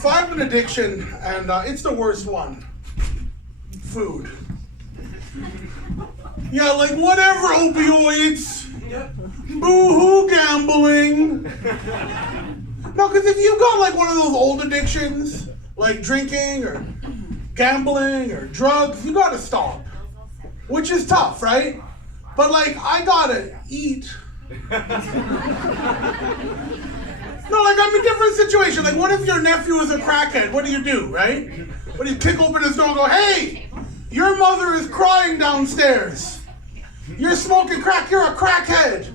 So I have an addiction, and it's the worst one. Food. Yeah, like whatever, opioids. Boo-hoo, gambling. No, because if you got like one of those old addictions, like drinking or gambling or drugs, you gotta stop. Which is tough, right? But like, I gotta eat. No, like I'm in a different situation. Like, what if your nephew is a crackhead? What do, right? What do you kick open his door and go, hey, your mother is crying downstairs. You're smoking crack, you're a crackhead.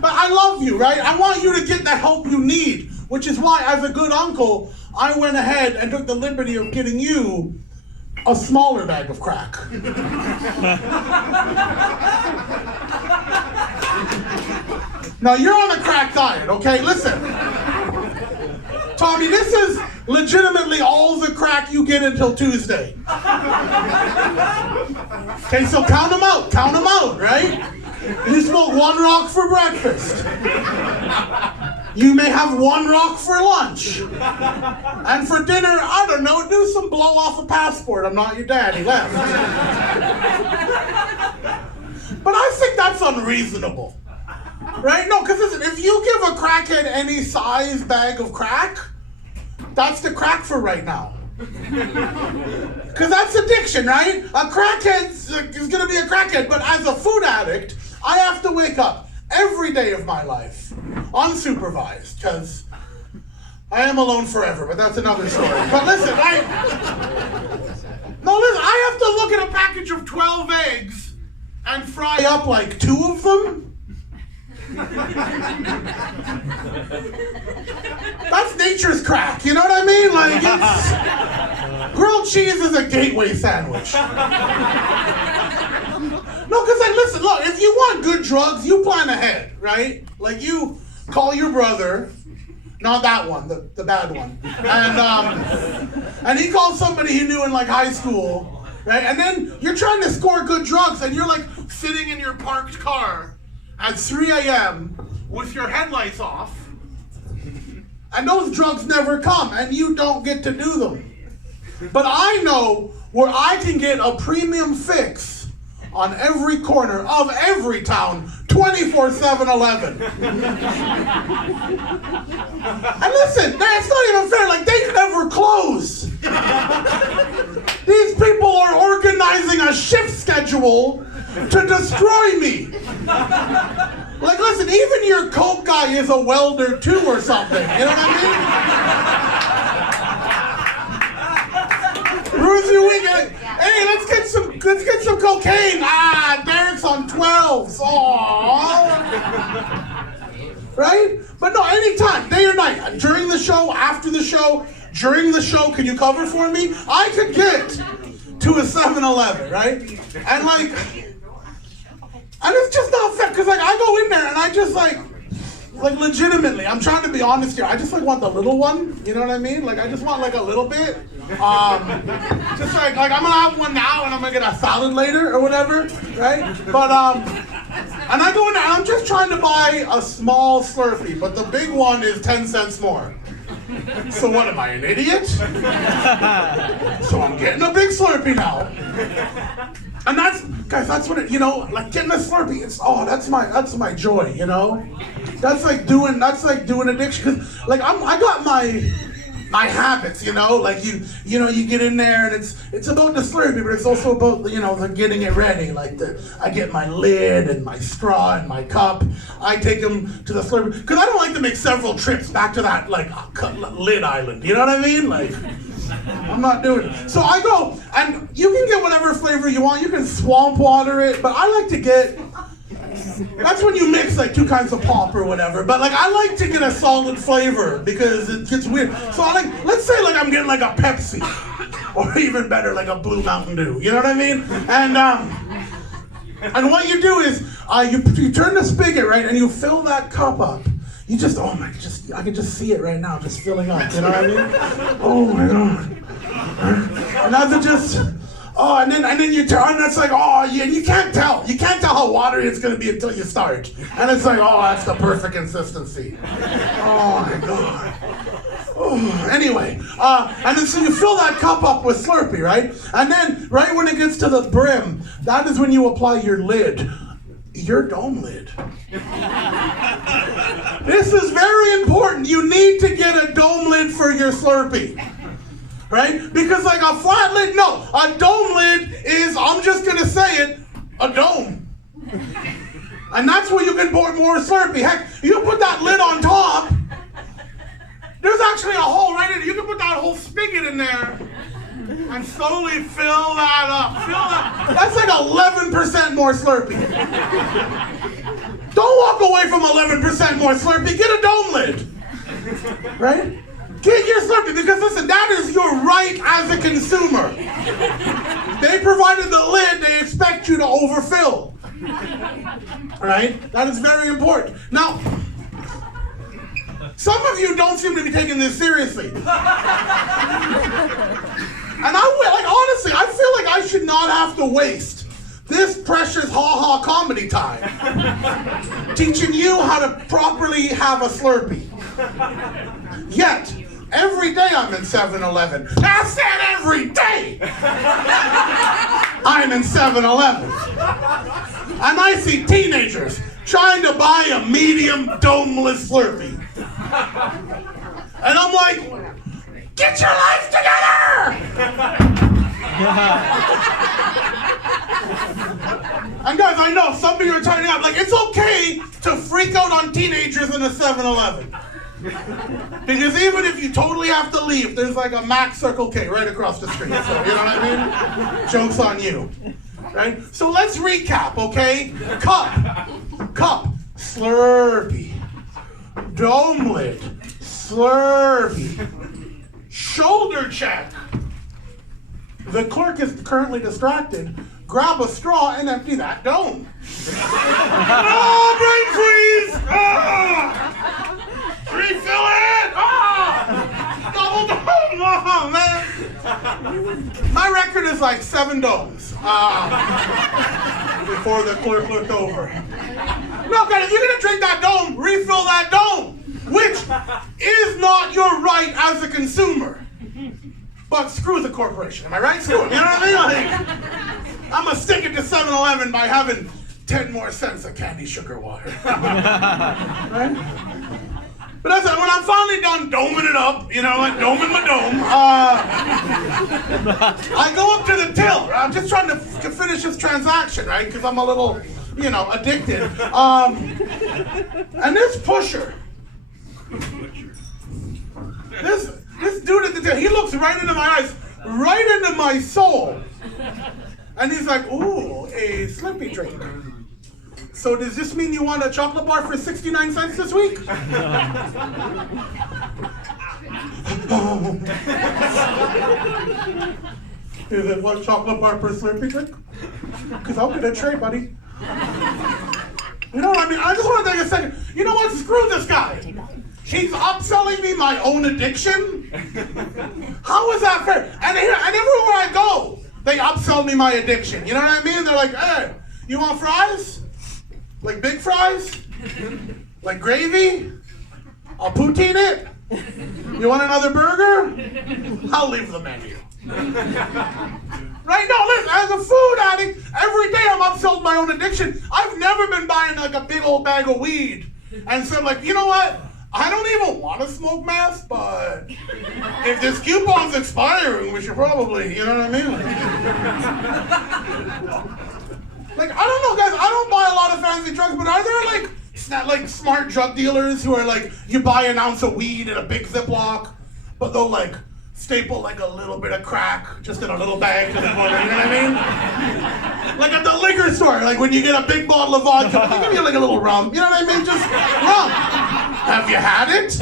But I love you, right? I want you to get the help you need, which is why, as a good uncle, I went ahead and took the liberty of getting you a smaller bag of crack. Now, you're on a crack diet, okay? Listen. Tommy, this is legitimately all the crack you get until Tuesday. Okay, so count them out, right? You smoke 1 rock for breakfast. You may have 1 rock for lunch. And for dinner, I don't know, do some blow off a passport. I'm not your dad, he left. But I think that's unreasonable. Right? No, because listen, if you give a crackhead any size bag of crack, that's the crack for right now. Because that's addiction, right? A crackhead is going to be a crackhead, but as a food addict, I have to wake up every day of my life, unsupervised, because I am alone forever, but that's another story. But listen, I have to look at a package of 12 eggs and fry up like 2 of them. That's nature's crack, you know what I mean? Like, it's, grilled cheese is a gateway sandwich. No, because like, listen, look, if you want good drugs, you plan ahead, right? Like, you call your brother, not that one, the bad one, and he calls somebody he knew in like high school, right? And then you're trying to score good drugs, and you're like sitting in your parked car at 3 a.m. with your headlights off, and those drugs never come, and you don't get to do them. But I know where I can get a premium fix on every corner of every town, 24/7/11. And listen, it's not even fair, like they never close. These people are organizing a shift schedule to destroy me. Like, listen, even your coke guy is a welder too or something, you know what I mean? Ruins your weekend. Hey, let's get some cocaine. Ah, Derek's on 12s. Aww. Right? But no, anytime, day or night, during the show, after the show, during the show, can you cover for me? I could get to a 7-Eleven, right? And like, and it's just not fair, because like I go in there and I just like legitimately, I'm trying to be honest here, I just like want the little one, you know what I mean? Like I just want like a little bit. Just like I'm gonna have one now and I'm gonna get a salad later or whatever, right? But and I go in there and I'm just trying to buy a small Slurpee, but the big one is 10 cents more. So what am I, an idiot? So I'm getting a big Slurpee now. And that's what it, you know, like getting a Slurpee, it's, that's my joy, you know? That's like doing addiction, 'cause like I got my habits, you know, like you get in there and it's about the Slurpee, but it's also about, you know, the getting it ready. Like I get my lid and my straw and my cup. I take them to the Slurpee, because I don't like to make several trips back to that like lid island. You know what I mean? Like I'm not doing it. So I go, and you can get whatever flavor you want. You can swamp water it, but I like to get. That's when you mix like 2 kinds of pop or whatever. But like I like to get a solid flavor because it gets weird. So I like, let's say like I'm getting like a Pepsi, or even better like a Blue Mountain Dew. You know what I mean? And what you do is you turn the spigot, right, and you fill that cup up. You just, I can just see it right now, just filling up. You know what I mean? Oh my God. And that's just. Oh, and then you turn, and it's like, yeah, you can't tell how watery it's gonna be until you start. And it's like, oh, that's the perfect consistency. Oh my God. Oh, anyway, and then so you fill that cup up with Slurpee, right? And then, right when it gets to the brim, that is when you apply your lid. Your dome lid. This is very important. You need to get a dome lid for your Slurpee. Right? Because like a flat lid, no. A dome lid is, I'm just going to say it, a dome. And that's where you can pour more Slurpee. Heck, you put that lid on top, there's actually a hole right in it. You can put that whole spigot in there and slowly fill that up. Fill that. That's like 11% more Slurpee. Don't walk away from 11% more Slurpee. Get a dome lid. Right? Get your Slurpee, because listen, that is your right as a consumer. They provided the lid, they expect you to overfill. Right? That is very important. Now, some of you don't seem to be taking this seriously. And honestly, I feel like I should not have to waste this precious ha-ha comedy time teaching you how to properly have a Slurpee. Yet, every day I'm in 7-Eleven. I said every day! I'm in 7-Eleven. And I see teenagers trying to buy a medium domeless Slurpee. And I'm like, get your life together! And guys, I know some of you are turning out, like, it's okay to freak out on teenagers in a 7-Eleven. Because even if you totally have to leave, there's like a Mac Circle K right across the street. So, you know what I mean? Joke's on you. Right? So let's recap, okay? Cup, Slurpee. Dome lid, Slurpee. Shoulder check. The clerk is currently distracted. Grab a straw and empty that dome. Oh, brain freeze! Oh! Refill it! Oh! Double dome! Oh, man! My record is like 7 domes before the clerk looked over. No, guys, if you're gonna drink that dome, refill that dome, which is not your right as a consumer. But screw the corporation, am I right? Screw it, you know what I mean? Like, I'm gonna stick it to 7-Eleven by having 10 more cents of candy sugar water. Right? But that's it. When I'm finally done doming it up, you know, like doming my dome, I go up to the till. I'm just trying to finish this transaction, right? Because I'm a little, you know, addicted. And this pusher, this dude at the till, he looks right into my eyes, right into my soul. And he's like, ooh, a Slurpee drink. So does this mean you want a chocolate bar for 69 cents this week? Is it 1 chocolate bar per Slurpee drink? Because I'll get a tray, buddy. You know what I mean? I just want to take a second. You know what? Screw this guy. He's upselling me my own addiction? How is that fair? And everywhere I go, they upsell me my addiction. You know what I mean? They're like, hey, you want fries? Like big fries? Like gravy? I'll poutine it? You want another burger? I'll leave the menu. Right? No, listen, as a food addict, every day I'm upselling my own addiction. I've never been buying like a big old bag of weed and said like, you know what? I don't even want to smoke meth, but if this coupon's expiring, we should probably, you know what I mean? Like, I don't know, guys, I don't buy a lot of fancy drugs, but are there like smart drug dealers who are like, you buy an ounce of weed in a big Ziploc, but they'll like staple like a little bit of crack just in a little bag to the corner, you know what I mean? Like at the liquor store, like when you get a big bottle of vodka, they give you like a little rum, you know what I mean? Just rum. Have you had it?